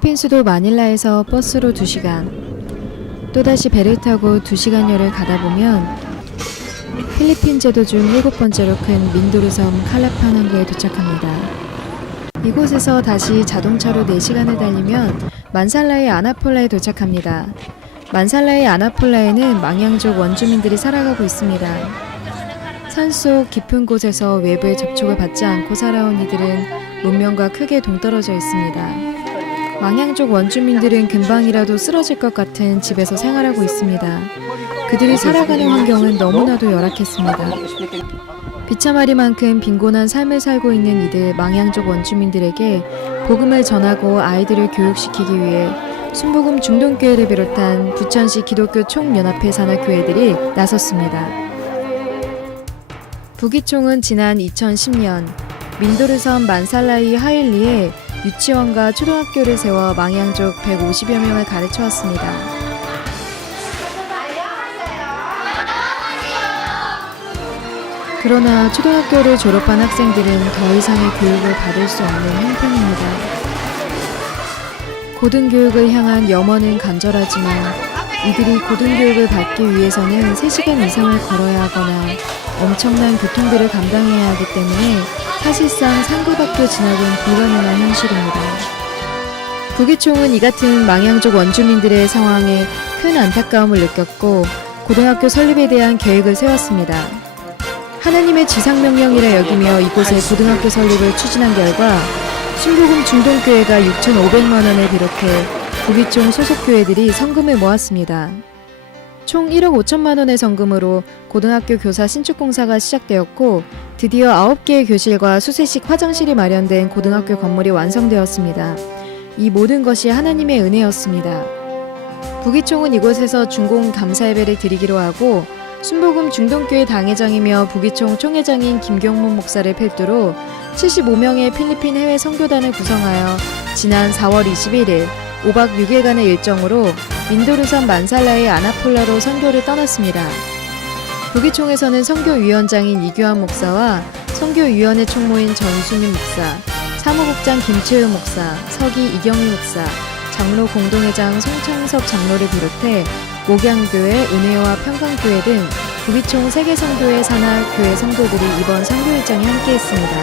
필리핀 수도 마닐라에서 버스로 2시간, 또다시 배를 타고 2시간여를 가다 보면 필리핀 제도 중 7번째로 큰 민도르섬 칼라판 항구에 도착합니다. 이곳에서 다시 자동차로 4시간을 달리면 만살라의 아나폴라에 도착합니다. 만살라의 아나폴라에는 망양족 원주민들이 살아가고 있습니다. 산속 깊은 곳에서 외부의 접촉을 받지 않고 살아온 이들은 문명과 크게 동떨어져 있습니다. 망양족 원주민들은 금방이라도 쓰러질 것 같은 집에서 생활하고 있습니다. 그들이 살아가는 환경은 너무나도 열악했습니다. 비참하리만큼 빈곤한 삶을 살고 있는 이들 망양족 원주민들에게 복음을 전하고 아이들을 교육시키기 위해 순복음 중동교회를 비롯한 부천시 기독교 총연합회 산하교회들이 나섰습니다. 부기총은 지난 2010년 민도르섬 만살라이 하일리에 유치원과 초등학교를 세워 망양족 150여 명을 가르쳐 왔습니다. 그러나 초등학교를 졸업한 학생들은 더 이상의 교육을 받을 수 없는 형편입니다. 고등교육을 향한 염원은 간절하지만 이들이 고등교육을 받기 위해서는 3시간 이상을 걸어야 하거나 엄청난 교통비를 감당해야 하기 때문에 사실상 상급학교 진학은 불가능한 현실입니다. 부기총은 이 같은 망양족 원주민들의 상황에 큰 안타까움을 느꼈고 고등학교 설립에 대한 계획을 세웠습니다. 하나님의 지상명령이라 여기며 이곳에 고등학교 설립을 추진한 결과 순복음 중동교회가 6,500만 원을 비롯해 부기총 소속 교회들이 성금을 모았습니다. 총 1억 5천만 원의 성금으로 고등학교 교사 신축 공사가 시작되었고 드디어 9개의 교실과 수세식 화장실이 마련된 고등학교 건물이 완성되었습니다. 이 모든 것이 하나님의 은혜였습니다. 부기총은 이곳에서 중공 감사 예배를 드리기로 하고 순복음 중동교회 당회장이며 부기총 총회장인 김경문 목사를 필두로 75명의 필리핀 해외 선교단을 구성하여 지난 4월 21일 5박 6일간의 일정으로 민도르섬 만살라의 아나폴라로 선교를 떠났습니다. 부기총에서는 선교위원장인 이규환 목사와 선교위원회 총무인 전순임 목사, 사무국장 김채우 목사, 서기 이경희 목사, 장로 공동회장 송창섭 장로를 비롯해 목양교회, 은혜와 평강교회 등 부기총 3개 선교회 산하 교회 성도들이 이번 선교 일정에 함께했습니다.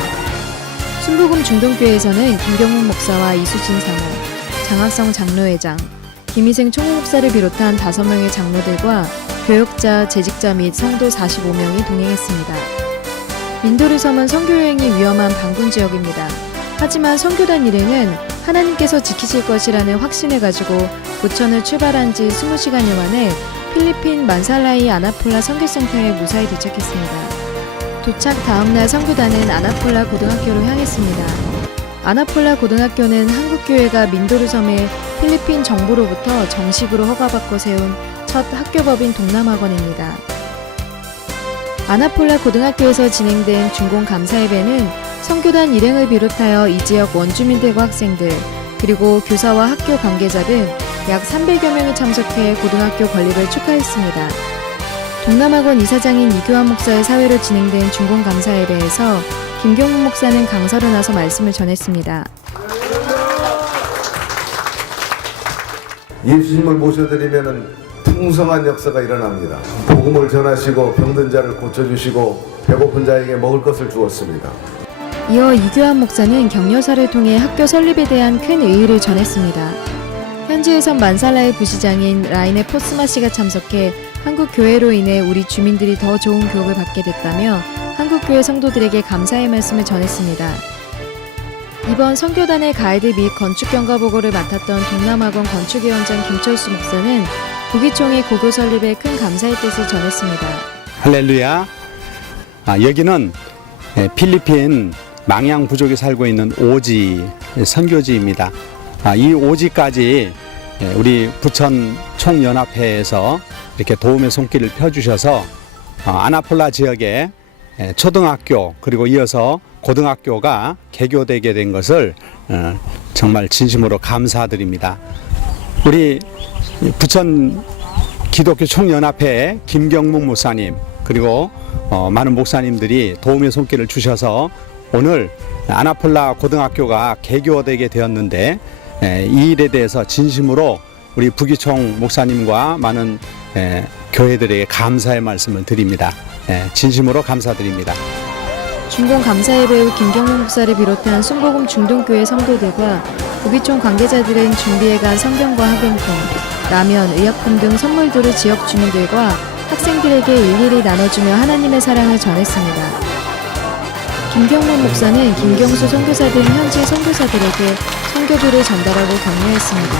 순복음 중동교회에서는 김경문 목사와 이수진 사모, 장학성 장로회장, 김희생 총무목사를 비롯한 5명의 장로들과 교역자, 재직자 및 성도 45명이 동행했습니다. 민도르섬은 선교여행이 위험한 반군 지역입니다. 하지만 선교단 일행은 하나님께서 지키실 것이라는 확신을 가지고 부천을 출발한 지 20시간여 만에 필리핀 만살라이 아나폴라 선교센터에 무사히 도착했습니다. 도착 다음날 선교단은 아나폴라 고등학교로 향했습니다. 아나폴라 고등학교는 한국교회가 민도르섬에 필리핀 정부로부터 정식으로 허가받고 세운 첫 학교법인 동남학원입니다. 아나폴라 고등학교에서 진행된 중공 감사예배는 선교단 일행을 비롯하여 이 지역 원주민들과 학생들, 그리고 교사와 학교 관계자 등 약 300여 명이 참석해 고등학교 건립을 축하했습니다. 동남학원 이사장인 이규환 목사의 사회로 진행된 중공 감사예배에서 김경문 목사는 강사로 나서 말씀을 전했습니다. 예수님을 모셔드리면 풍성한 역사가 일어납니다. 복음을 전하시고 병든 자를 고쳐주시고 배고픈 자에게 먹을 것을 주었습니다. 이어 이규환 목사는 격려사를 통해 학교 설립에 대한 큰 의의를 전했습니다. 현지에선 만살라의 부시장인 라이네 포스마 씨가 참석해 한국 교회로 인해 우리 주민들이 더 좋은 교육을 받게 됐다며 한국 교회 성도들에게 감사의 말씀을 전했습니다. 이번 선교단의 가이드 및 건축 경과 보고를 맡았던 동남학원 건축위원장 김철수 목사는 부기총의 고교 설립에 큰 감사의 뜻을 전했습니다. 할렐루야. 여기는 필리핀 망양 부족이 살고 있는 오지 선교지입니다. 이 오지까지 우리 부천 총연합회에서 이렇게 도움의 손길을 펴주셔서 아나폴라 지역에 초등학교 그리고 이어서 고등학교가 개교되게 된 것을 정말 진심으로 감사드립니다. 우리 부천 기독교 총연합회 김경문 목사님 그리고 많은 목사님들이 도움의 손길을 주셔서 오늘 아나폴라 고등학교가 개교되게 되었는데 이 일에 대해서 진심으로 우리 부기총 목사님과 많은 교회들에게 감사의 말씀을 드립니다. 진심으로 감사드립니다. 중동 감사예배 후 김경문 목사를 비롯한 순복음 중동교회 성도들과 부기총 관계자들은 준비해간 성경과 학용품, 라면, 의약품 등 선물들을 지역 주민들과 학생들에게 일일이 나눠주며 하나님의 사랑을 전했습니다. 김경문 목사는 김경수 선교사 등 현지 선교사들에게 선교도를 전달하고 격려했습니다.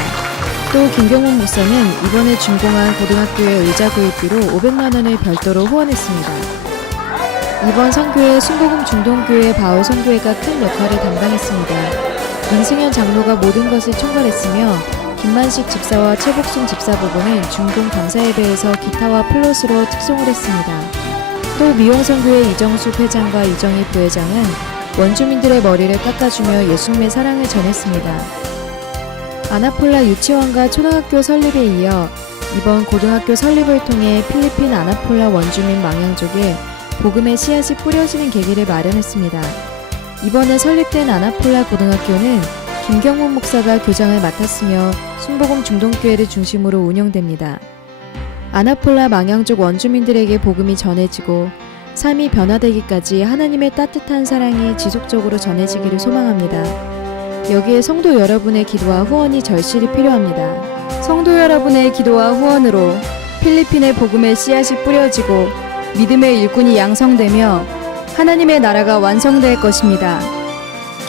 또 김경문 목사는 이번에 준공한 고등학교의 의자 구입비로 500만 원을 별도로 후원했습니다. 이번 선교회 순복음 중동교회 바울 선교회가 큰 역할을 담당했습니다. 민승현 장로가 모든 것을 총괄했으며 김만식 집사와 최복순 집사 부부는 중동 감사예배에서 기타와 플룻으로 특송을 했습니다. 또 미용선교회 이정수 회장과 이정희 부회장은 원주민들의 머리를 깎아주며 예수님의 사랑을 전했습니다. 아나폴라 유치원과 초등학교 설립에 이어 이번 고등학교 설립을 통해 필리핀 아나폴라 원주민 망양족에 복음의 씨앗이 뿌려지는 계기를 마련했습니다. 이번에 설립된 아나폴라 고등학교는 김경문 목사가 교장을 맡았으며 순복음 중동교회를 중심으로 운영됩니다. 아나폴라 망양족 원주민들에게 복음이 전해지고 삶이 변화되기까지 하나님의 따뜻한 사랑이 지속적으로 전해지기를 소망합니다. 여기에 성도 여러분의 기도와 후원이 절실히 필요합니다. 성도 여러분의 기도와 후원으로 필리핀의 복음의 씨앗이 뿌려지고 믿음의 일꾼이 양성되며 하나님의 나라가 완성될 것입니다.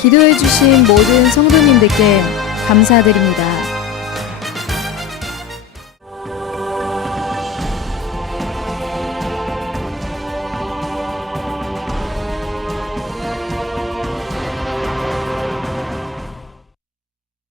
기도해 주신 모든 성도님들께 감사드립니다.